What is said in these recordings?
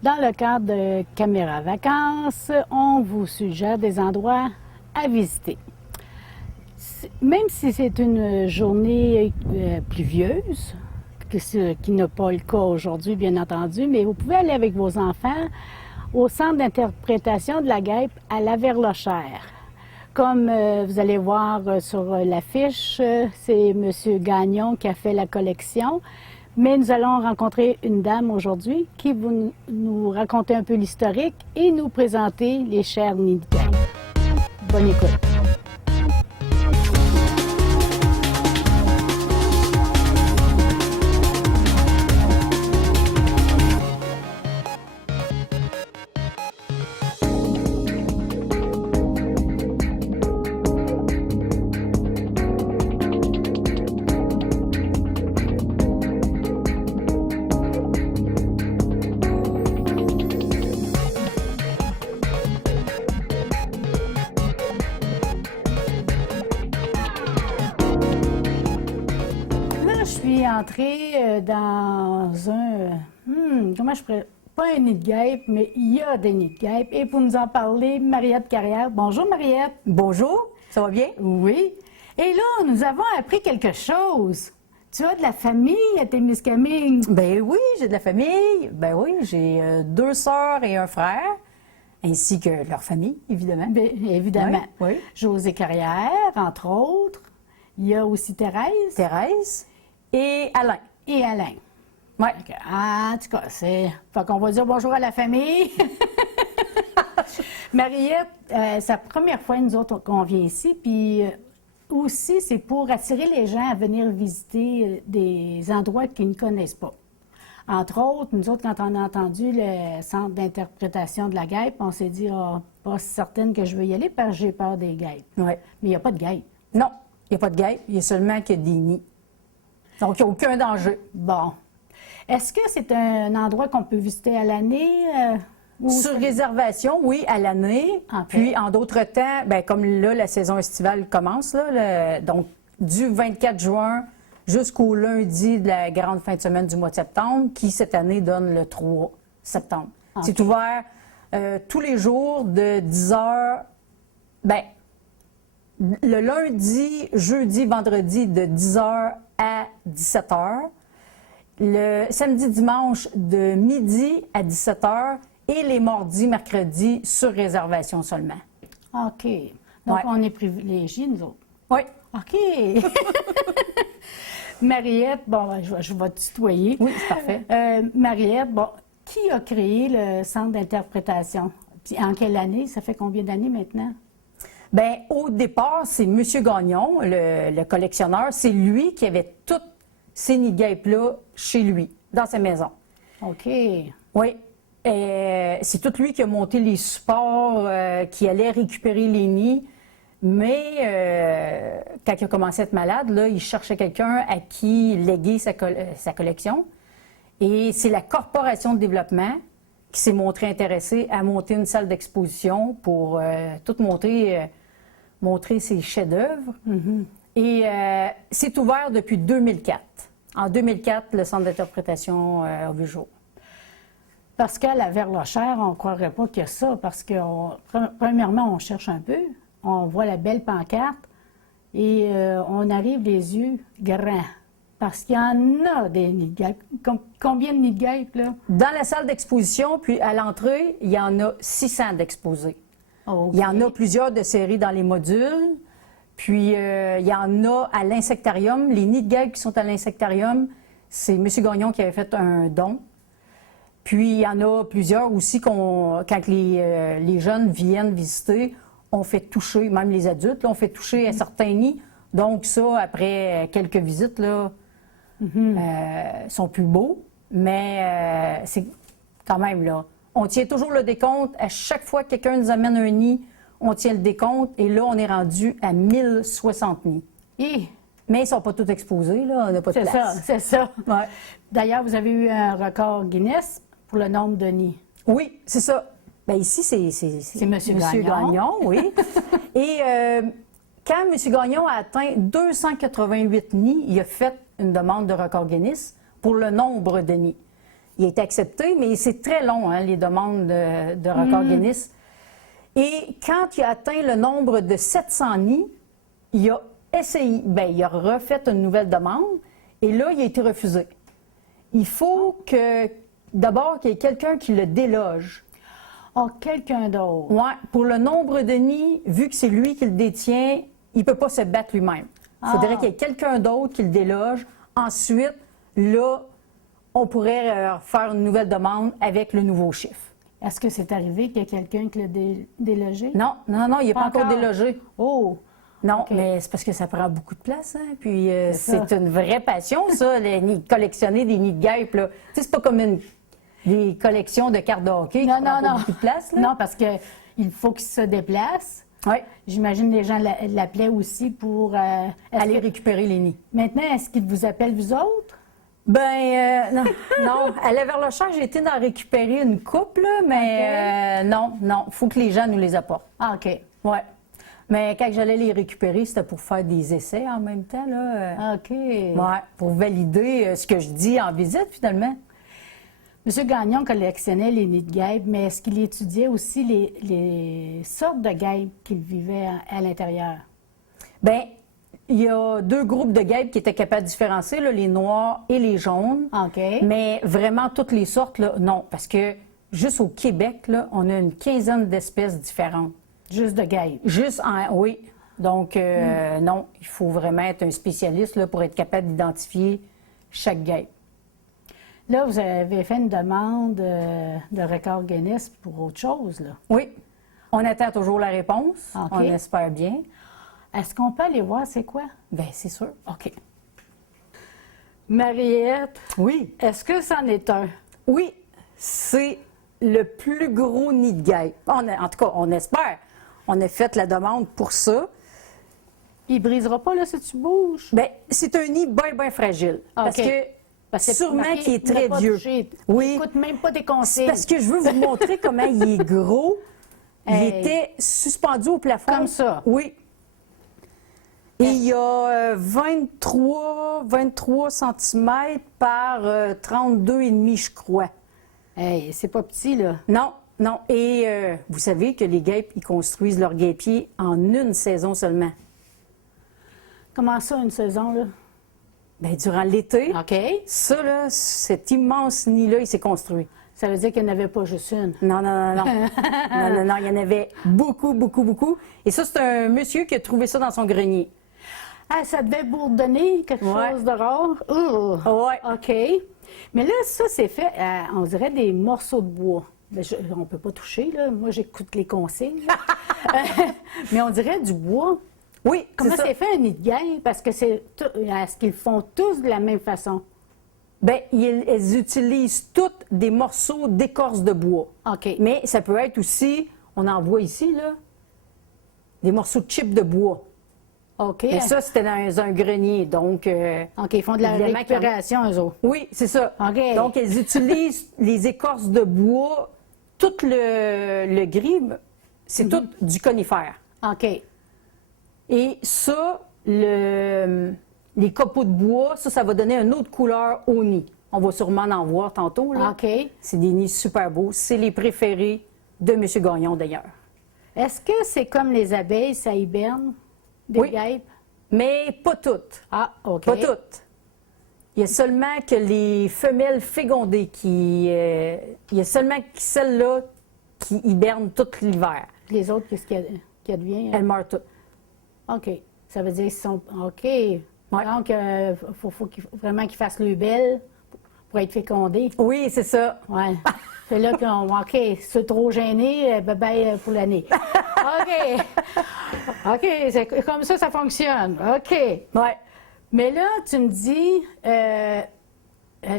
Dans le cadre de Caméra Vacances, on vous suggère des endroits à visiter. Même si c'est une journée pluvieuse, ce qui n'est pas le cas aujourd'hui, bien entendu, mais vous pouvez aller avec vos enfants au centre d'interprétation de la guêpe à Laverlochère. Comme vous allez voir sur l'affiche, c'est M. Gagnon qui a fait la collection. Mais nous allons rencontrer une dame aujourd'hui qui va nous raconter un peu l'historique et nous présenter les chers nids de guêpes. Bonne écoute. Entrée dans comment je pourrais, pas un nid de guêpe, mais il y a des nids de guêpe. Et pour nous en parler, Mariette Carrière. Bonjour Mariette. Bonjour, ça va bien? Oui. Et là, nous avons appris quelque chose. Tu as de la famille à Témiscamingue? Ben oui, j'ai de la famille. Ben oui, j'ai 2 sœurs et un frère, ainsi que leur famille, évidemment. Bien, évidemment. Oui, oui. José Carrière, entre autres. Il y a aussi Thérèse. Thérèse. Et Alain. Et Alain. Oui. En tout cas, c'est... Fait qu'on va dire bonjour à la famille. Mariette, c'est la première fois, nous autres, qu'on vient ici, puis aussi, c'est pour attirer les gens à venir visiter des endroits qu'ils ne connaissent pas. Entre autres, nous autres, quand on a entendu le centre d'interprétation de la guêpe, on s'est dit, pas certaine que je veux y aller parce que j'ai peur des guêpes. Oui. Mais il n'y a pas de guêpes. Non, il n'y a pas de guêpes, il y a seulement que des nids. Donc, il n'y a aucun danger. Bon. Est-ce que c'est un endroit qu'on peut visiter à l'année? Sur réservation, oui, à l'année. Okay. Puis, en d'autres temps, bien, comme là, la saison estivale commence, là, donc du 24 juin jusqu'au lundi de la grande fin de semaine du mois de septembre, qui, cette année, donne le 3 septembre. Okay. C'est ouvert tous les jours de 10 h, bien, le lundi, jeudi, vendredi, de 10 h à 17 h, le samedi, dimanche, de midi à 17 h, et les mardis, mercredis, sur réservation seulement. OK. Donc, on est privilégiés, nous autres. Oui. OK. Mariette, bon, je vais te tutoyer. Oui, c'est parfait. Mariette, bon, qui a créé le centre d'interprétation? Puis en quelle année? Ça fait combien d'années maintenant? Bien, au départ, c'est M. Gagnon, le collectionneur. C'est lui qui avait toutes ces nids de guêpes-là chez lui, dans sa maison. OK. Oui. C'est tout lui qui a monté les supports, qui allait récupérer les nids. Mais quand il a commencé à être malade, là, il cherchait quelqu'un à qui léguer sa collection. Et c'est la Corporation de développement qui s'est montrée intéressée à monter une salle d'exposition pour tout montrer ses chefs-d'œuvre. Mm-hmm. Et c'est ouvert depuis 2004. En 2004, le centre d'interprétation a vu le jour. Parce qu'à Laverlochère, on ne croirait pas qu'il y a ça, parce que, premièrement, on cherche un peu, on voit la belle pancarte et on arrive les yeux grands. Parce qu'il y en a des nids de guêpes. Combien de nids de guêpes, là? Dans la salle d'exposition, puis à l'entrée, il y en a 600 d'exposés. Okay. Il y en a plusieurs de séries dans les modules. Puis, il y en a à l'insectarium. Les nids de guêpes qui sont à l'insectarium, c'est M. Gagnon qui avait fait un don. Puis, il y en a plusieurs aussi quand les jeunes viennent visiter, on fait toucher, même les adultes, là, on fait toucher à certains nids. Donc, ça, après quelques visites, là, sont plus beaux. Mais c'est quand même, là, on tient toujours le décompte. À chaque fois que quelqu'un nous amène un nid, on tient le décompte. Et là, on est rendu à 1060 nids. Et... Mais ils ne sont pas tous exposés, là. On n'a pas de place. C'est ça. Ouais. D'ailleurs, vous avez eu un record Guinness pour le nombre de nids. Oui, c'est ça. Bien, ici, c'est M. Gagnon, oui. Et quand M. Gagnon a atteint 288 nids, il a fait une demande de record Guinness pour le nombre de nids. il a été accepté, mais c'est très long, hein, les demandes de record Guinness. Et quand il a atteint le nombre de 700 nids, il a essayé, bien, il a refait une nouvelle demande, et là, il a été refusé. Il faut que, d'abord, qu'il y ait quelqu'un qui le déloge. Oh, quelqu'un d'autre. Oui, pour le nombre de nids, vu que c'est lui qui le détient, il ne peut pas se battre lui-même. Il faudrait qu'il y ait quelqu'un d'autre qui le déloge. Ensuite, là, on pourrait faire une nouvelle demande avec le nouveau chiffre. Est-ce que c'est arrivé qu'il y a quelqu'un qui l'a délogé? Non, il n'est pas encore délogé. Oh! Non, OK. mais c'est parce que ça prend beaucoup de place, hein? Puis ça. c'est une vraie passion, ça, collectionner des nids de guêpes, là. Tu sais, c'est pas comme des collections de cartes de hockey qui Non, prennent non, pas non. beaucoup de place, là. Non, parce qu'il faut qu'il se déplace. Oui, J'imagine les gens l'appelaient aussi pour... aller récupérer les nids. Maintenant, est-ce qu'ils vous appellent vous autres? Ben, non, non. À Laverlechère, j'ai été d'en récupérer une couple, là, mais non, il faut que les gens nous les apportent. Ah, OK. Ouais. Mais quand j'allais les récupérer, c'était pour faire des essais en même temps, là. OK. Ouais, pour valider ce que je dis en visite, finalement. M. Gagnon collectionnait les nids de guêpes, mais est-ce qu'il étudiait aussi les sortes de guêpes qu'il vivait à l'intérieur? Bien, il y a 2 groupes de guêpes qui étaient capables de différencier, là, les noirs et les jaunes. OK. Mais vraiment, toutes les sortes, là, non. Parce que juste au Québec, là, on a une quinzaine d'espèces différentes. Juste de guêpes. Oui. Donc, non, il faut vraiment être un spécialiste là, pour être capable d'identifier chaque guêpe. Là, vous avez fait une demande de record Guinness pour autre chose, là. Oui. On attend toujours la réponse. OK. On espère bien. Est-ce qu'on peut aller voir c'est quoi? Bien, c'est sûr. OK. Mariette, Oui. est-ce que c'en est un? Oui, c'est le plus gros nid de guêpe. En tout cas, on espère. On a fait la demande pour ça. Il brisera pas, là, si tu bouges? Bien, c'est un nid bien fragile. Parce OK. que Parce que sûrement marqué, qu'il est ne très pas vieux. toucher. Oui. Écoute même pas des C'est consignes. parce que je veux vous montrer comment il est gros. Il Hey. était suspendu au plafond. Comme ça? Oui. Et il y a 23 cm par 32,5, je crois. Hey, c'est pas petit, là. Non. Et vous savez que les guêpes, ils construisent leur guêpier en une saison seulement. Comment ça, une saison, là? Bien, durant l'été, OK. ça, là, cet immense nid-là, il s'est construit. Ça veut dire qu'il n'y en avait pas juste une. Non. Non, il y en avait beaucoup. Et ça, c'est un monsieur qui a trouvé ça dans son grenier. Ah, ça devait bourdonner quelque Ouais. chose de rare. Ouais. OK. Mais là, ça, c'est fait, on dirait des morceaux de bois. Ben, on ne peut pas toucher, là. Moi, j'écoute les consignes. là. Mais on dirait du bois. Oui, Comment c'est ça. c'est fait un nid de guêpe? Parce que est-ce qu'ils font tous de la même façon? Bien, elles utilisent toutes des morceaux d'écorce de bois. OK. Mais ça peut être aussi, on en voit ici, là, des morceaux de chips de bois. OK. Et ça, c'était dans un grenier. Donc, OK, ils font de la évidemment qu'il y en a- récupération, eux autres. oui, c'est ça. OK. Donc, elles utilisent les écorces de bois, tout le gris, c'est tout du conifère. OK. Et ça, les copeaux de bois, ça va donner une autre couleur au nid. On va sûrement en voir tantôt, là. OK. C'est des nids super beaux. C'est les préférés de M. Gagnon, d'ailleurs. Est-ce que c'est comme les abeilles, ça hiberne? Des Oui. guêpes? Mais pas toutes. Ah, OK. Pas toutes. Il y a seulement que les femelles fécondées qui... il y a seulement que celles-là qui hibernent tout l'hiver. Les autres, qu'est-ce qu'il advient? Elles meurent toutes. OK. Ça veut dire qu'ils sont... OK. Donc, faut vraiment qu'ils fassent le bel pour être fécondés. Oui, c'est ça. Ouais. C'est là qu'on... OK, c'est trop gêné, bye-bye pour l'année. OK. OK, c'est comme ça fonctionne. OK. Ouais. Mais là, tu me dis,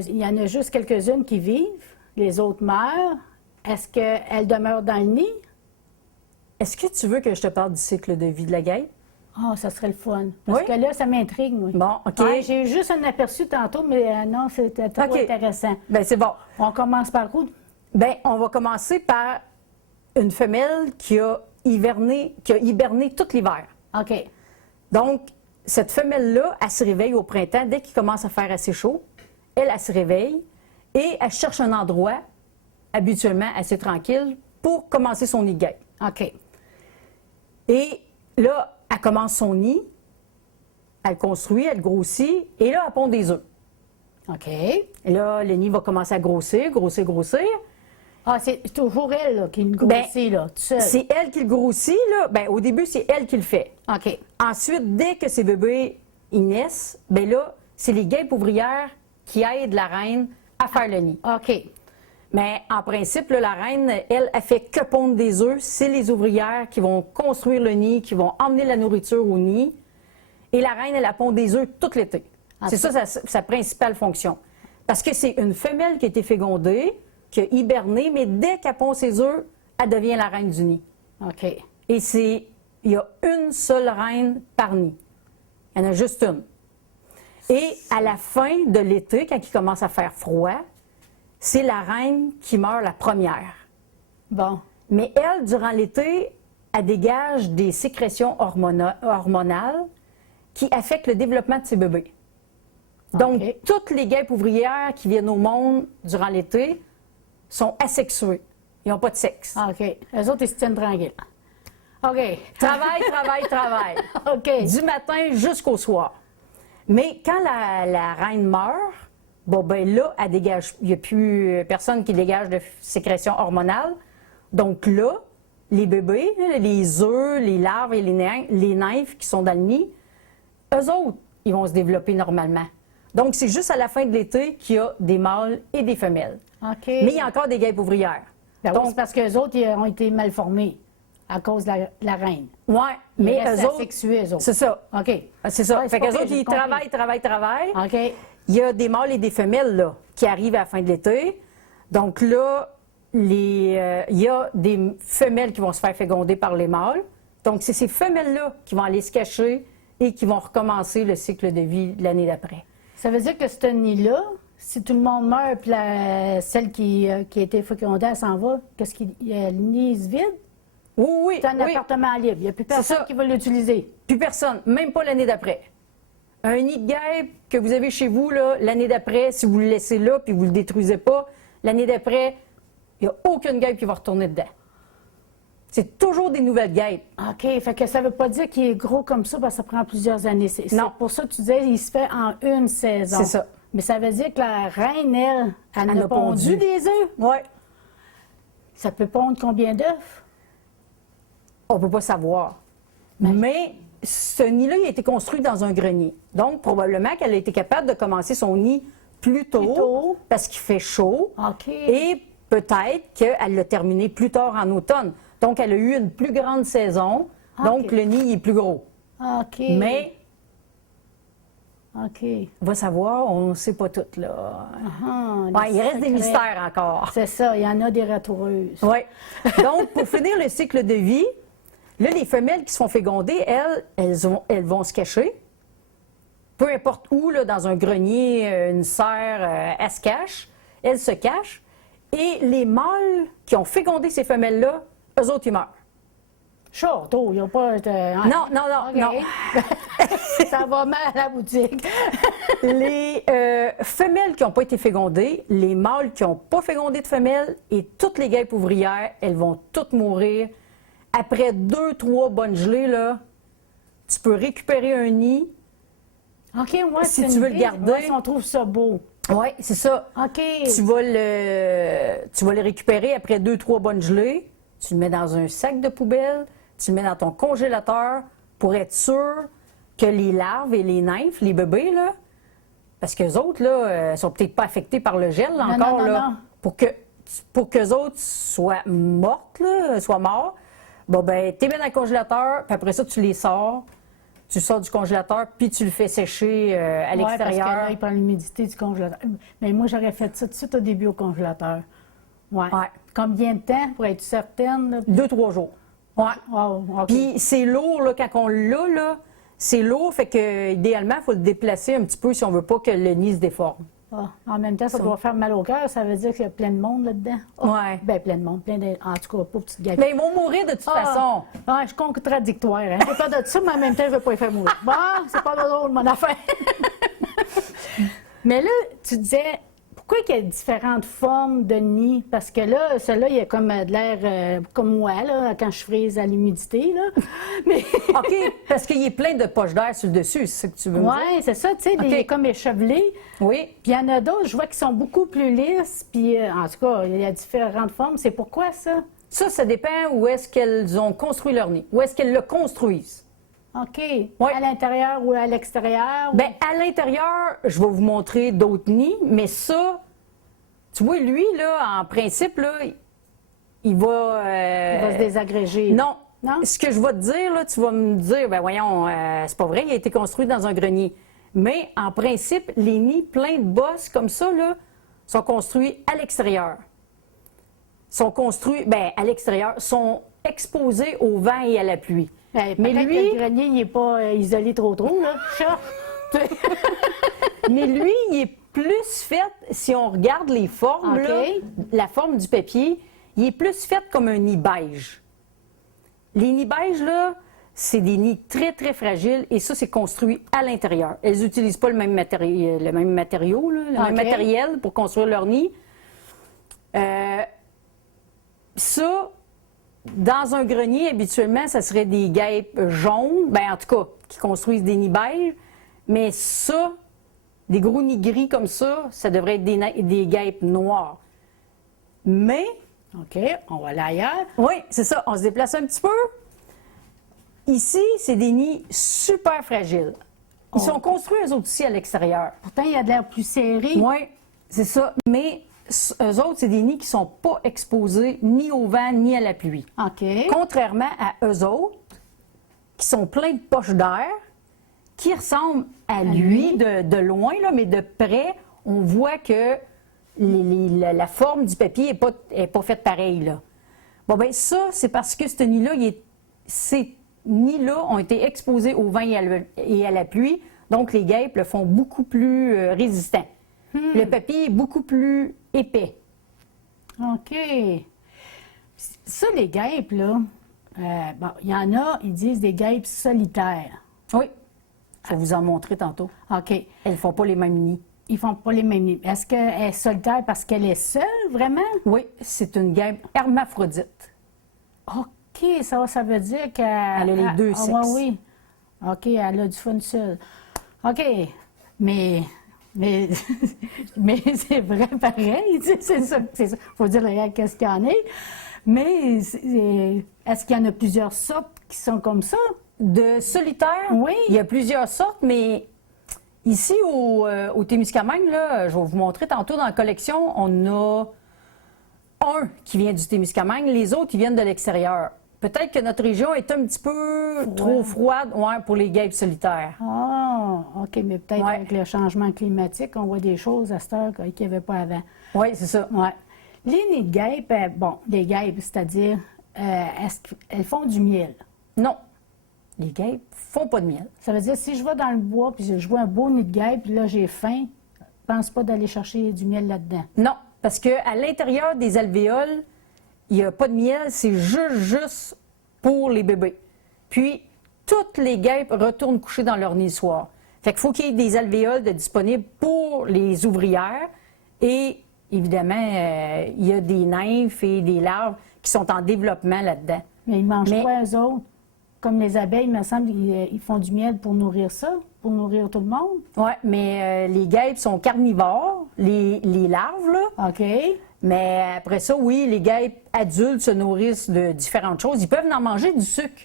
il y en a juste quelques-unes qui vivent, les autres meurent. Est-ce qu'elles demeurent dans le nid? Est-ce que tu veux que je te parle du cycle de vie de la guêpe? Ah, ça serait le fun. Parce Oui? que là, ça m'intrigue, moi. Bon, OK. Ouais, j'ai eu juste un aperçu tantôt, mais non, c'était trop OK. intéressant. Bien, c'est bon. On commence par où? Bien, on va commencer par une femelle qui a hiberné tout l'hiver. OK. Donc, cette femelle-là, elle se réveille au printemps. Dès qu'il commence à faire assez chaud, elle se réveille et elle cherche un endroit, habituellement assez tranquille, pour commencer son nid de guêpe. OK. Et là, elle commence son nid, elle construit, elle grossit, et là, elle pond des œufs. OK. Et là, le nid va commencer à grossir, grossir, grossir. Ah, c'est toujours elle là, qui le grossit, là, tout seul. C'est elle qui le grossit, là. Ben, au début, c'est elle qui le fait. OK. Ensuite, dès que ces bébés ils naissent, ben là, c'est les guêpes ouvrières qui aident la reine à faire le nid. OK. Mais en principe, là, la reine, elle fait que pondre des œufs. C'est les ouvrières qui vont construire le nid, qui vont emmener la nourriture au nid. Et la reine, elle pond des œufs tout l'été. C'est ça sa principale fonction. Parce que c'est une femelle qui a été fécondée, qui a hiberné, mais dès qu'elle pond ses œufs, elle devient la reine du nid. OK. Et il y a une seule reine par nid. Il y en a juste une. Et à la fin de l'été, quand il commence à faire froid, c'est la reine qui meurt la première. Bon. Mais elle, durant l'été, elle dégage des sécrétions hormonales qui affectent le développement de ses bébés. Donc, OK. toutes les guêpes ouvrières qui viennent au monde durant l'été sont asexuées. Ils n'ont pas de sexe. OK. Eux autres, ils se tiennent tranquilles. OK. Travail, travail, travail. OK. Du matin jusqu'au soir. Mais quand la reine meurt, bon, ben là, elle dégage, il n'y a plus personne qui dégage de sécrétion hormonale. Donc là, les bébés, les œufs, les larves et les nymphes qui sont dans le nid, eux autres, ils vont se développer normalement. Donc, c'est juste à la fin de l'été qu'il y a des mâles et des femelles. OK. Mais il y a encore des guêpes ouvrières. Ben oui, Donc, c'est parce qu'eux autres, ils ont été mal formés à cause de la reine. ouais, mais Ils restent eux autres, asexués, eux autres. c'est ça. OK. C'est ça. Ouais, Fait c'est qu'eux pas autres, pire, j'ai ils compris. travaillent. OK. Il y a des mâles et des femelles là, qui arrivent à la fin de l'été. Donc là, il y a des femelles qui vont se faire féconder par les mâles. Donc, c'est ces femelles-là qui vont aller se cacher et qui vont recommencer le cycle de vie l'année d'après. Ça veut dire que ce nid-là, si tout le monde meurt, puis celle qui a été fécondée, elle s'en va, qu'est-ce qu'il le nid se vide? Oui, oui, C'est un oui. appartement libre. Il n'y a plus personne ça. qui va l'utiliser. Plus personne, même pas l'année d'après. Un nid de guêpe que vous avez chez vous, là, l'année d'après, si vous le laissez là puis vous le détruisez pas, l'année d'après, il n'y a aucune guêpe qui va retourner dedans. C'est toujours des nouvelles guêpes. OK. Fait que ça ne veut pas dire qu'il est gros comme ça, parce que ça prend plusieurs années. C'est Non. pour ça que tu disais qu'il se fait en une saison. C'est ça. Mais ça veut dire que la reine, elle Elle a a pondu pondu. des œufs. Oui. Ça peut pondre combien d'œufs? On ne peut pas savoir. Mais ce nid-là, il a été construit dans un grenier. Donc, probablement qu'elle a été capable de commencer son nid plus tôt. Parce qu'il fait chaud. OK. Et peut-être qu'elle l'a terminé plus tard en automne. Donc, elle a eu une plus grande saison. Donc, OK. le nid il est plus gros. OK. Mais, OK. on va savoir, on ne sait pas tout, là. Ah, Ouais, il reste des secrets. mystères encore. C'est ça, il y en a des ratoureuses. Oui. Donc, pour finir le cycle de vie, là, les femelles qui se font féconder, elles vont se cacher. Peu importe où, là, dans un grenier, une serre, elles se cachent. Elles se cachent. Et les mâles qui ont fécondé ces femelles-là, eux autres, ils meurent. Short, oh, ils n'ont pas... Non, non, non, OK. non. Ça va mal à la boutique. Les femelles qui n'ont pas été fécondées, les mâles qui n'ont pas fécondé de femelles et toutes les guêpes ouvrières, elles vont toutes mourir. Après 2-3 bonnes gelées, là, tu peux récupérer un nid. OK, ouais, Si c'est tu une veux le idée. garder. Ouais, si on trouve ça beau. Oui, c'est ça. OK. Tu vas le récupérer après 2-3 bonnes gelées. Tu le mets dans un sac de poubelle. Tu le mets dans ton congélateur pour être sûr que les larves et les nymphes, les bébés, là, parce qu'eux autres, là, sont peut-être pas affectés par le gel, là, Non, encore, non, non, là. non. Pour qu'eux autres soient mortes, là, soient morts, bon, ben, tu les mets dans le congélateur, puis après ça, tu les sors. Tu sors du congélateur, puis tu le fais sécher à Ouais, parce que l'extérieur. là, il prend l'humidité du congélateur. Mais moi, j'aurais fait ça tout de suite au début au congélateur. Ouais. Ouais. Combien de temps pour être certaine? Là? 2-3 jours. Ouais. Wow, OK. Puis c'est lourd, là, quand on l'a, là, c'est lourd, fait que idéalement, il faut le déplacer un petit peu si on veut pas que le nid se déforme. Ah, en même temps, ça doit faire mal au cœur. Ça veut dire qu'il y a plein de monde là-dedans. Ah, Ouais. ben, plein de monde. En tout cas, pas petite guêpe. Mais ils vont mourir de toute façon. Ah, je suis contradictoire. Hein? J'ai peur de ça, mais en même temps, je ne veux pas les faire mourir. Bon, c'est pas drôle, mon affaire. Mais là, tu disais, pourquoi il y a différentes formes de nid? Parce que là, celui-là, il a comme de l'air comme moi, là, quand je frise à l'humidité, là. Mais... OK, parce qu'il est plein de poches d'air sur le dessus, c'est ça que tu veux me dire? Oui, c'est ça, tu sais, OK. comme échevelés. Oui. Puis il y en a d'autres, je vois qu'ils sont beaucoup plus lisses. Puis en tout cas, il y a différentes formes. C'est pourquoi ça? Ça dépend où est-ce qu'elles ont construit leur nid, où est-ce qu'elles le construisent. OK. Oui. À l'intérieur ou à l'extérieur? Bien, à l'intérieur, je vais vous montrer d'autres nids, mais ça, tu vois, lui, là, en principe, là, il va... Il va se désagréger. Non. Non? Ce que je vais te dire, là, tu vas me dire, ben voyons, c'est pas vrai, il a été construit dans un grenier. Mais en principe, les nids pleins de bosses comme ça, là, sont construits à l'extérieur. Sont construits, bien, à l'extérieur, sont exposés au vent et à la pluie. Ben, Mais peut-être lui- que le grenier, il n'est pas isolé trop, là. Chat! Mais lui, il est plus fait, si on regarde les formes, OK. là, la forme du papier, il est plus fait comme un nid beige. Les nids beiges, là, c'est des nids très, très fragiles et ça, c'est construit à l'intérieur. Elles n'utilisent pas le même matériau, là, le même OK. matériel pour construire leur nid. Ça, dans un grenier, habituellement, ça serait des guêpes jaunes, ben en tout cas, qui construisent des nids beiges. Mais ça, des gros nids gris comme ça devrait être des guêpes noires. Mais, OK, on va aller ailleurs. oui, c'est ça, on se déplace un petit peu. Ici, c'est des nids super fragiles. Ils sont construits, eux autres, aussi à l'extérieur. Pourtant, il y a de l'air plus serré. Oui, c'est ça. Mais eux autres, c'est des nids qui ne sont pas exposés ni au vent ni à la pluie. OK. Contrairement à eux autres, qui sont pleins de poches d'air, qui ressemblent à lui de loin, là, mais de près, on voit que la forme du papier n'est pas faite pareil. Là. Bon, bien, ça, c'est parce que ce nid-là, ces nids-là ont été exposés au vent et à la pluie, donc les guêpes le font beaucoup plus résistant. Le papier est beaucoup plus épais. OK. Ça, les guêpes, là, bon, il y en a, ils disent des guêpes solitaires. Oui, je vais vous en montrer tantôt. OK. Elles ne font pas les mêmes nids. Ils font pas les mêmes nids. Est-ce qu'elle est solitaire parce qu'elle est seule, vraiment? Oui, c'est une guêpe hermaphrodite. OK, ça veut dire qu'elle... Elle a les deux sexes. Oui, oui. OK, elle a du fun seule. OK, mais mais c'est vrai pareil, tu sais, c'est ça. Il faut dire qu'est-ce qu'il y en a. Mais est-ce qu'il y en a plusieurs sortes qui sont comme ça? De solitaire, Oui. il y a plusieurs sortes, mais ici au Témiscamingue, là, je vais vous montrer tantôt dans la collection, on a un qui vient du Témiscamingue, les autres qui viennent de l'extérieur. Peut-être que notre région est un petit peu trop froide pour les guêpes solitaires. Ah, OK, mais peut-être Ouais. avec le changement climatique, on voit des choses à cette heure qu'il n'y avait pas avant. Oui, c'est ça. Ouais. Les nids de guêpes, bon, les guêpes, c'est-à-dire, est-ce qu'elles font du miel? Non, les guêpes font pas de miel. Ça veut dire, si je vais dans le bois, puis je vois un beau nid de guêpe, puis là, j'ai faim, je pense pas d'aller chercher du miel là-dedans. Non, parce qu'à l'intérieur des alvéoles, il n'y a pas de miel, c'est juste pour les bébés. Puis, toutes les guêpes retournent coucher dans leur nid le soir. Fait qu'il faut qu'il y ait des alvéoles disponibles pour les ouvrières. Et, évidemment, il y a des nymphes et des larves qui sont en développement là-dedans. Mais ils mangent Mais- quoi, eux autres? Comme les abeilles, il me semble, ils font du miel pour nourrir ça, pour nourrir tout le monde. Oui, mais les guêpes sont carnivores, les larves, là. OK. Mais après ça, oui, les guêpes adultes se nourrissent de différentes choses. Ils peuvent en manger du sucre,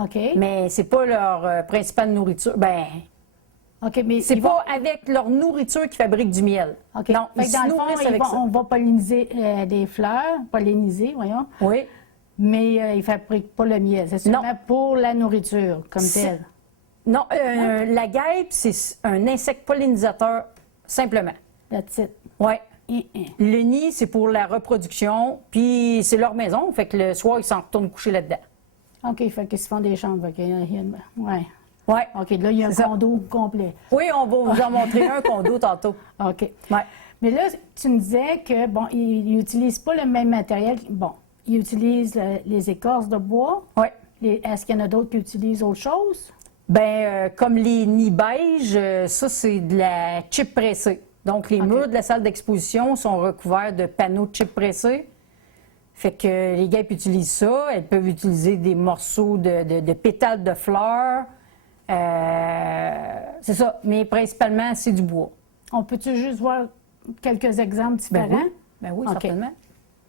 OK. mais c'est pas leur principale nourriture. Ben, OK, mais c'est ils vont- pas avec leur nourriture qu'ils fabriquent du miel. OK. Non, Fait ils que se dans le fond, nourrissent avec ça. on va polliniser des fleurs, polliniser, voyons, Oui. mais ils ne fabriquent pas le miel. C'est seulement Non. pour la nourriture, comme C'est- telle. Non, la guêpe, c'est un insecte pollinisateur, simplement. That's it. Oui. Hein. Le nid, c'est pour la reproduction, puis c'est leur maison, fait que le soir, ils s'en retournent coucher là-dedans. OK, fait qu'ils se font des chambres. OK, ouais. Oui. OK, là, il y a un C'est ça. condo complet. Oui, on va vous en montrer un condo tantôt. OK. Oui. Mais là, tu me disais que, bon, ils n'utilisent pas le même matériel. Bon, ils utilisent les écorces de bois. Oui. Est-ce qu'il y en a d'autres qui utilisent autre chose? Ben, comme les nids beige, ça, c'est de la chip pressée. Donc, les OK. murs de la salle d'exposition sont recouverts de panneaux de chips pressés. Fait que les guêpes utilisent ça. Elles peuvent utiliser des morceaux de pétales de fleurs. C'est ça. Mais principalement, c'est du bois. On peut-tu juste voir quelques exemples différents? Ben oui. Ben oui, OK. certainement.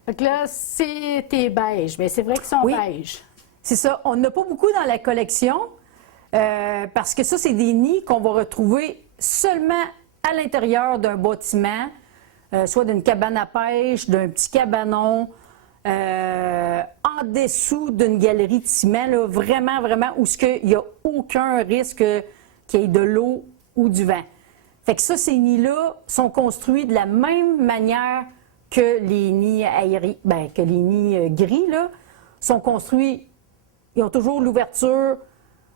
Fait que là, c'est tes beiges. Mais c'est vrai qu'ils sont Oui. beiges. C'est ça. On n'a pas beaucoup dans la collection parce que ça, c'est des nids qu'on va retrouver seulement à l'intérieur d'un bâtiment, soit d'une cabane à pêche, d'un petit cabanon, en dessous d'une galerie de ciment, là, vraiment, vraiment, où il n'y a aucun risque qu'il y ait de l'eau ou du vent. Fait que ça, ces nids-là sont construits de la même manière que les nids aériens, que les nids gris, là, sont construits. Ils ont toujours l'ouverture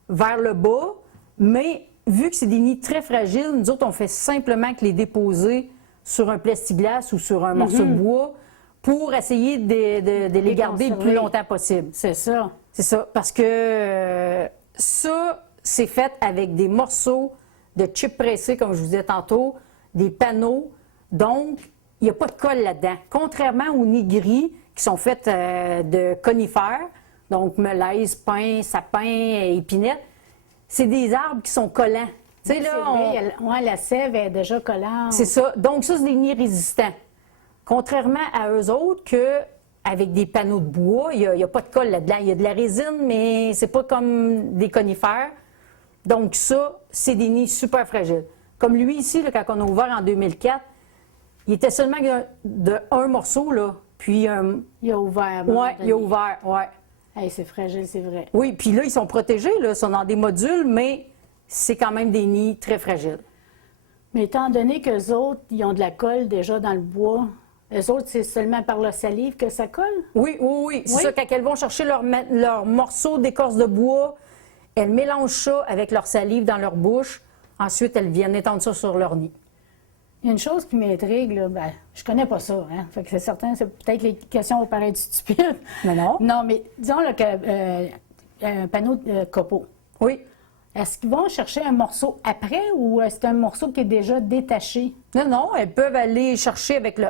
vers le bas, mais vu que c'est des nids très fragiles, nous autres, on fait simplement que les déposer sur un plexiglas ou sur un morceau de bois pour essayer de les garder le plus conserver. longtemps possible. C'est ça. C'est ça, parce que ça, c'est fait avec des morceaux de chips pressés, comme je vous disais tantôt, des panneaux. Donc, il n'y a pas de colle là-dedans. Contrairement aux nids gris qui sont faits de conifères, donc mélèzes, pins, sapins, épinettes, c'est des arbres qui sont collants. Tu sais, C'est là, vrai, ouais, la sève est déjà collante. c'est ça. Donc, ça, c'est des nids résistants. Contrairement à eux autres, avec des panneaux de bois, il n'y a pas de colle là-dedans. Il y a de la résine, mais c'est pas comme des conifères. Donc, ça, c'est des nids super fragiles. Comme lui ici, là, quand on a ouvert en 2004, il était seulement de un morceau, là. Puis, Il a ouvert. ouais, il a ouvert, ouais. Hey, c'est fragile, c'est vrai. Oui, puis là, ils sont protégés, là. Ils sont dans des modules, mais c'est quand même des nids très fragiles. Mais étant donné qu'eux autres, ils ont de la colle déjà dans le bois, eux autres, c'est seulement par la salive que ça colle? Oui, oui, oui. C'est Oui. ça, quand elles vont chercher leur morceau d'écorce de bois, elles mélangent ça avec leur salive dans leur bouche. Ensuite, elles viennent étendre ça sur leur nid. Il y a une chose qui m'intrigue, là, je connais pas ça, hein. Fait que c'est certain, c'est peut-être que les questions vont paraître stupides. Mais non. Non, mais disons là, que un panneau de copeaux. Oui. Est-ce qu'ils vont chercher un morceau après ou c'est un morceau qui est déjà détaché? Non, non, elles peuvent aller chercher avec le...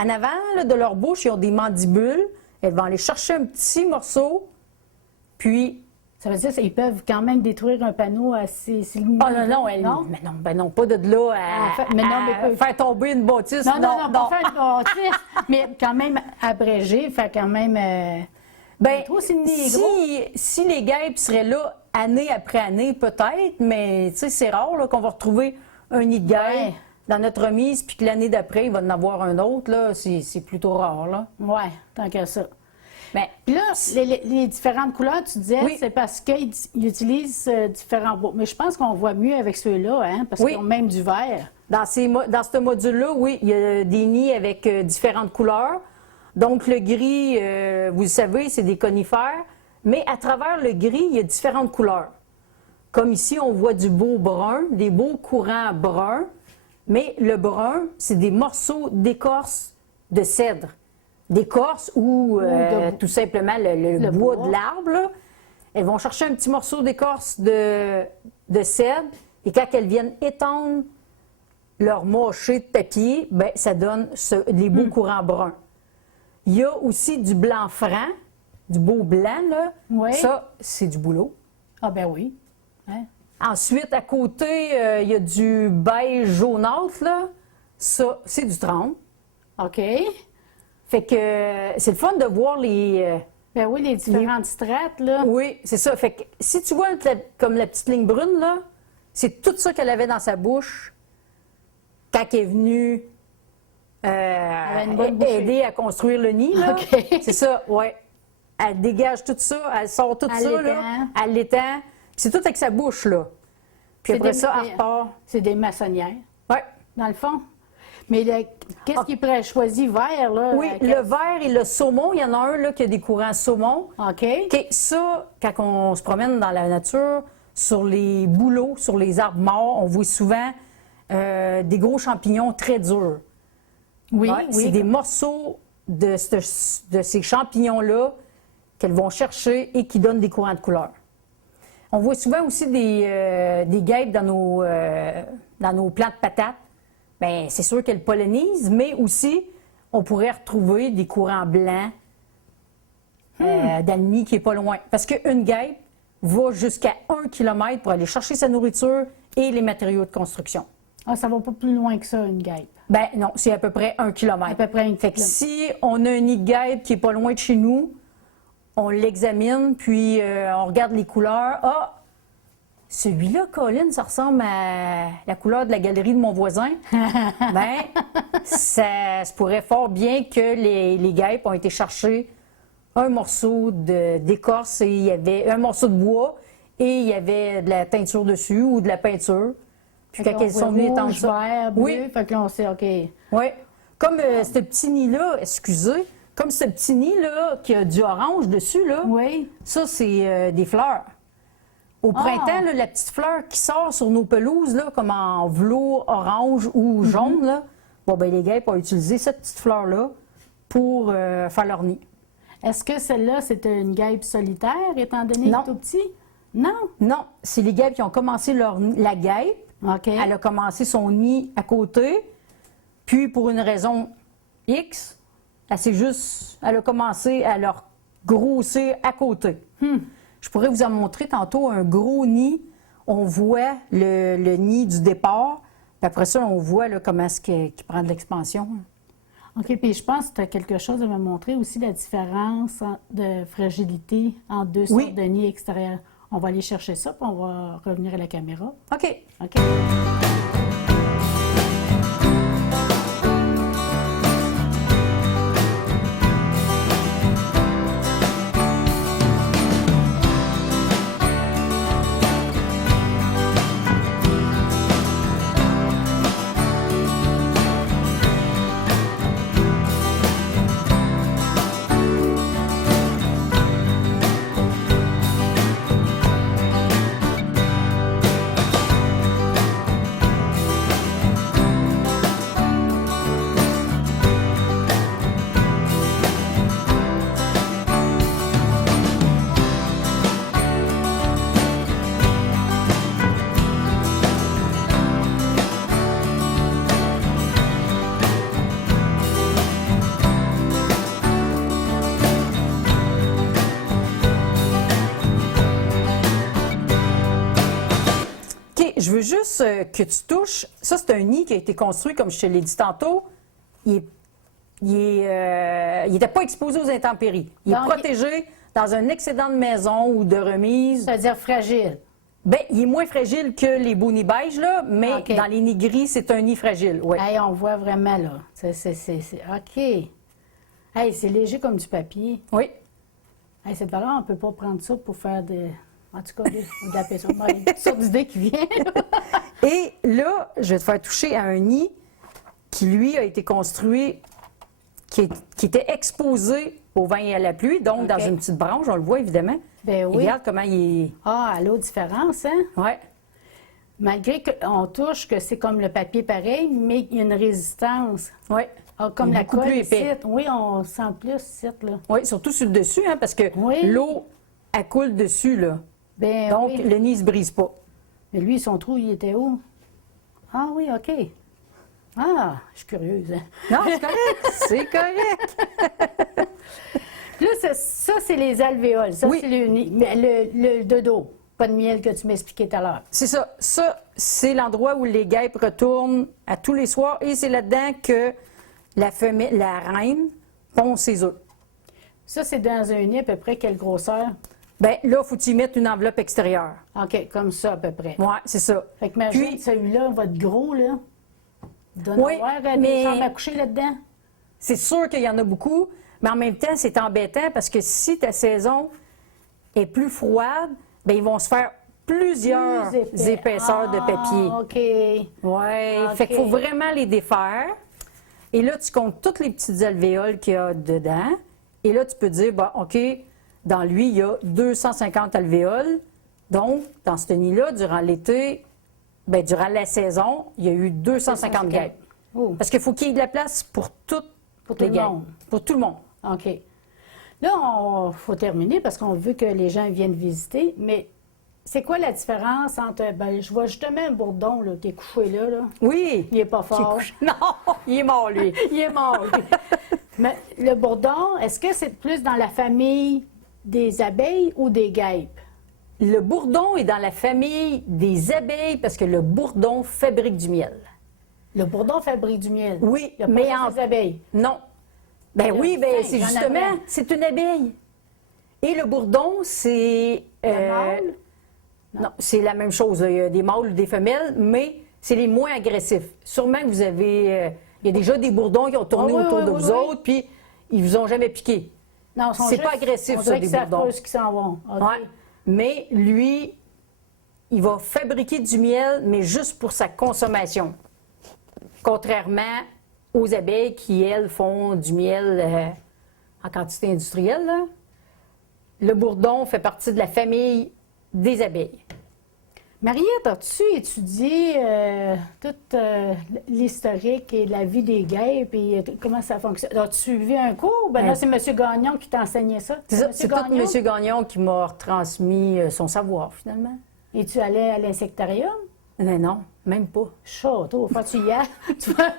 En avant là, de leur bouche, ils ont des mandibules. Elles vont aller chercher un petit morceau, puis... Ça veut dire qu'ils peuvent quand même détruire un panneau assez... Oh non, non, elles... Non? Mais non, ben non, pas de là Mais non, mais faire tomber une bâtisse. Non, pas faire une bâtisse, mais quand même abrégé, faire quand même... Ben, trop, c'est le nid est gros. si les guêpes seraient là année après année, peut-être, mais tu sais, c'est rare là, qu'on va retrouver un nid de guêpe Ouais. dans notre remise, puis que l'année d'après, il va en avoir un autre, là, c'est plutôt rare, là. Ouais, tant que ça. Ben, Puis là, les différentes couleurs, tu disais, Oui. c'est parce qu'ils utilisent différents bois. Mais je pense qu'on voit mieux avec ceux-là, hein, parce Oui. qu'ils ont même du vert. dans ce module-là, oui, il y a des nids avec différentes couleurs. Donc, le gris, vous le savez, c'est des conifères, mais à travers le gris, il y a différentes couleurs. Comme ici, on voit du beau brun, des beaux courants bruns, mais le brun, c'est des morceaux d'écorce de cèdre. D'écorce ou tout simplement le bois de l'arbre, là. Elles vont chercher un petit morceau d'écorce de cèdre, et quand elles viennent étendre leur mâché de papier, ben, ça donne les beaux courants bruns. Il y a aussi du blanc franc, du beau blanc, là. Oui. Ça, c'est du bouleau. Ah ben oui. Hein? Ensuite, à côté, il y a du beige jaunâtre, là. Ça, c'est du 30. OK. Fait que c'est le fun de voir les... Ben oui, les différentes strates, là. Oui, c'est ça. Fait que si tu vois comme la petite ligne brune, là, c'est tout ça qu'elle avait dans sa bouche quand elle est venue avait une bonne bouchée. aider à construire le nid. Là. OK. C'est ça, oui. Elle dégage tout ça, elle sort tout Elle ça, l'étend. là, elle l'étend. Puis c'est tout avec sa bouche, là. Puis C'est après des- ça, elle repart. C'est des maçonnières, Oui. dans le fond. Mais qu'est-ce qui pourrait choisir vert, là? Oui, le vert et le saumon, il y en a un là, qui a des courants saumon. OK. OK, ça, quand on se promène dans la nature, sur les bouleaux, sur les arbres morts, on voit souvent des gros champignons très durs. Oui, Ouais, oui. C'est des morceaux de ces champignons-là qu'elles vont chercher et qui donnent des courants de couleur. On voit souvent aussi des guêpes dans nos plants de patates bien, c'est sûr qu'elle pollinisent, mais aussi, on pourrait retrouver des courants blancs dans le nid qui n'est pas loin. Parce qu'une guêpe va jusqu'à 1 km pour aller chercher sa nourriture et les matériaux de construction. Ah, ça va pas plus loin que ça, une guêpe. Ben non, c'est à peu près 1 km. À peu près 1 Fait que kilomètre. si on a un nid de guêpe qui est pas loin de chez nous, on l'examine, puis on regarde les couleurs. Ah, celui-là, Colin, ça ressemble à la couleur de la galerie de mon voisin. Ben, ça se pourrait fort bien que les guêpes ont été chercher un morceau d'écorce et il y avait un morceau de bois et il y avait de la teinture dessus ou de la peinture. Puis quand elles sont venues étendre rouge, ça. vert, bleu, Oui. fait que là, on sait, OK. Oui. Comme ce petit nid-là, excusez, comme ce petit nid-là qui a du orange dessus, là, Oui. ça, c'est des fleurs. Au printemps, là, la petite fleur qui sort sur nos pelouses, là, comme en velours orange ou jaune, là, bon, ben, les guêpes ont utilisé cette petite fleur-là pour faire leur nid. Est-ce que celle-là, c'était une guêpe solitaire, étant donné Non. qu'il est tout petit? Non. Non, c'est les guêpes qui ont commencé la guêpe. OK. Elle a commencé son nid à côté, puis pour une raison X, elle a commencé à leur grossir à côté. Je pourrais vous en montrer tantôt un gros nid. On voit le nid du départ, puis après ça, on voit là, comment est-ce qu'il prend de l'expansion. OK, puis je pense que tu as quelque chose à me montrer aussi, la différence de fragilité entre deux Oui. sortes de nids extérieurs. On va aller chercher ça, puis on va revenir à la caméra. OK. OK. OK, je veux juste que tu touches. Ça, c'est un nid qui a été construit, comme je te l'ai dit tantôt. Il n'était pas exposé aux intempéries. Il Donc, est protégé dans un excédent de maison ou de remise. C'est-à-dire fragile. Bien, il est moins fragile que les beaux nids beiges, là, mais OK. dans les nids gris, c'est un nid fragile. Oui. Hey, on voit vraiment, là. OK. Hey, c'est léger comme du papier. Oui. Hey, cette valeur, on ne peut pas prendre ça pour faire de... En tout cas, de la pêche. Bon, il y a une sorte d'idée qui vient. Et là, je vais te faire toucher à un nid qui, lui, a été construit, qui était exposé au vent et à la pluie, donc OK. dans une petite branche, on le voit évidemment. Ben Et oui. regarde comment il est. Ah, à l'autre différence, hein? Ouais. Malgré qu'on touche que c'est comme le papier pareil, mais il y a une résistance. Oui. Ah, comme Il est la beaucoup colle plus ici. épais. Oui, on sent plus ici, là. Oui, surtout sur le dessus, hein, parce que Oui. l'eau, elle coule dessus, là. Ben Donc, oui. le nid ne se brise pas. Mais lui, son trou, il était où? Ah oui, OK. Ah, je suis curieuse, hein? Non, c'est correct. C'est correct. Là, ça, c'est les alvéoles. Ça, Oui. c'est le nid. Mais le dodo, pas de miel que tu m'expliquais tout à l'heure. C'est ça. Ça, c'est l'endroit où les guêpes retournent à tous les soirs et c'est là-dedans que la reine pond ses œufs. Ça, c'est dans un nid à peu près quelle grosseur? Bien, là, faut y mettre une enveloppe extérieure. OK, comme ça à peu près. Oui, c'est ça. Fait que imagine, Puis- celui-là va être gros, là. Il doit Oui, y avoir des mais- chambres à coucher là-dedans. C'est sûr qu'il y en a beaucoup, mais en même temps, c'est embêtant parce que si ta saison est plus froide, bien, ils vont se faire plusieurs Plus épais. épaisseurs de papier. Ah, OK. Oui, OK. fait qu'il faut vraiment les défaire. Et là, tu comptes toutes les petites alvéoles qu'il y a dedans. Et là, tu peux dire, bon, OK, dans lui, il y a 250 alvéoles. Donc, dans ce nid-là, durant l'été, bien, durant la saison, il y a eu 250 guêpes. Oh, Parce qu'il faut qu'il y ait de la place pour toutes Pour tout les le guêpes. monde. Pour tout le monde. OK. Là, il faut terminer parce qu'on veut que les gens viennent visiter, mais c'est quoi la différence entre... Ben, je vois justement un bourdon là, qui est couché là, là. Oui. Il est pas fort. Non, il est mort, lui. Il est mort, lui. Mais le bourdon, est-ce que c'est plus dans la famille des abeilles ou des guêpes? Le bourdon est dans la famille des abeilles parce que le bourdon fabrique du miel. Le bourdon fabrique du miel. Oui, Il y a mais pas en... des abeilles. Non. Ben oui, ben Tiens, c'est j'en justement, apprends. c'est une abeille. Et le bourdon, c'est... Le mâle? Non, c'est la même chose. Il y a des mâles ou des femelles, mais c'est les moins agressifs. Sûrement que vous avez... il y a déjà des bourdons qui ont tourné Ah oui, autour oui, de oui, vous oui. autres, puis ils vous ont jamais piqué. Non, ils sont C'est juste- pas agressif, on ça, dirait des qu'ils savent bourdons. pas ce qu'ils s'en vont. OK. Ouais. Mais lui, il va fabriquer du miel, mais juste pour sa consommation. Contrairement aux abeilles qui, elles, font du miel en quantité industrielle. Là. Le bourdon fait partie de la famille des abeilles. Mariette, as-tu étudié toute l'historique et la vie des guêpes et comment ça fonctionne? As-tu suivi un cours? Ben là, c'est M. Gagnon qui t'a enseigné ça. C'est ça, M. c'est tout Gagnon? M. Gagnon qui m'a retransmis son savoir, finalement. Et tu allais à l'insectarium? Mais non, même pas. Château, faut que tu y ailles. Tu vois?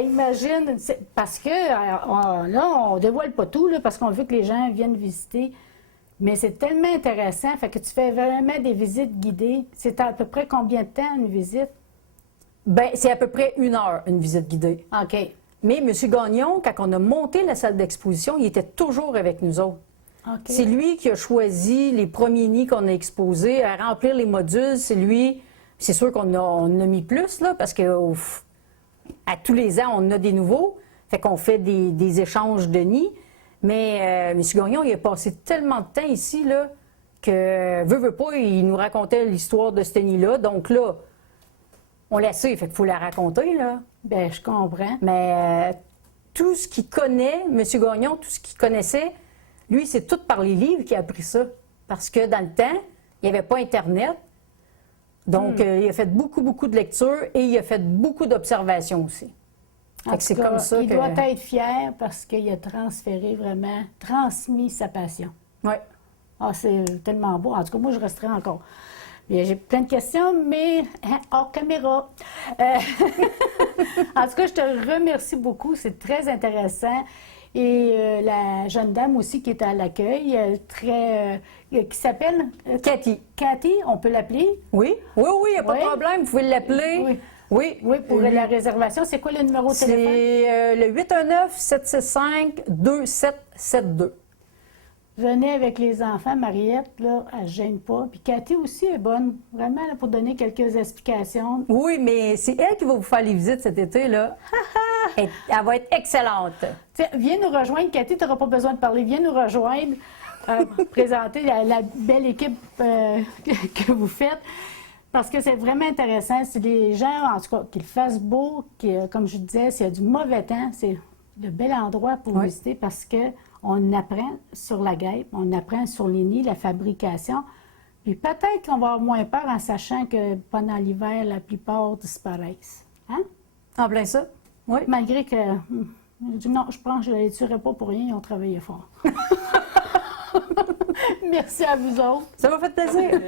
Imagine, parce que là, on dévoile pas tout, là, parce qu'on veut que les gens viennent visiter. Mais c'est tellement intéressant, fait que tu fais vraiment des visites guidées. C'est à peu près combien de temps une visite? Ben, c'est à peu près 1 heure, une visite guidée. OK. Mais M. Gagnon, quand on a monté la salle d'exposition, il était toujours avec nous autres. OK. C'est lui qui a choisi les premiers nids qu'on a exposés, à remplir les modules. C'est lui. C'est sûr on a mis plus, là, parce que à tous les ans, on a des nouveaux. Fait qu'on fait des échanges de nids. Mais M. Gagnon, il a passé tellement de temps ici, là, que, veut pas, il nous racontait l'histoire de ce nid-là. Donc là, on l'a su, fait qu'il faut la raconter, là. Ben, je comprends. Mais tout ce qu'il connaît, M. Gagnon, tout ce qu'il connaissait, lui, c'est tout par les livres qu'il a appris ça. Parce que dans le temps, il n'y avait pas Internet. Donc, il a fait beaucoup, beaucoup de lectures et il a fait beaucoup d'observations aussi. En Fait que c'est tout cas, comme ça il que... doit être fier parce qu'il a transféré vraiment, transmis sa passion. Oui. Ah, c'est tellement beau. En tout cas, moi, je resterai encore. Mais j'ai plein de questions, mais hors caméra. En tout cas, je te remercie beaucoup. C'est très intéressant. Et la jeune dame aussi qui est à l'accueil, qui s'appelle Cathy. Cathy, on peut l'appeler? Oui, oui, oui, il n'y a pas Oui. de problème. Vous pouvez l'appeler. Oui. Oui. Oui, pour la réservation. C'est quoi le numéro de téléphone? C'est le 819-765-2772. Venez avec les enfants. Mariette, là, elle ne gêne pas. Puis Cathy aussi est bonne, vraiment, là, pour donner quelques explications. Oui, mais c'est elle qui va vous faire les visites cet été, là. Elle va être excellente. Tiens, viens nous rejoindre, Cathy, tu n'auras pas besoin de parler. Viens nous rejoindre, présenter la belle équipe que vous faites. Parce que c'est vraiment intéressant. Si les gens, en tout cas, qu'ils fassent beau, comme je disais, s'il y a du mauvais temps, c'est le bel endroit pour Oui. visiter parce qu'on apprend sur la guêpe, on apprend sur les nids, la fabrication. Puis peut-être qu'on va avoir moins peur en sachant que pendant l'hiver, la plupart disparaissent. Hein? En plein ça? Oui. Malgré que, je dis non, je pense que je ne les tuerai pas pour rien, ils ont travaillé fort. Merci à vous autres. Ça m'a fait plaisir.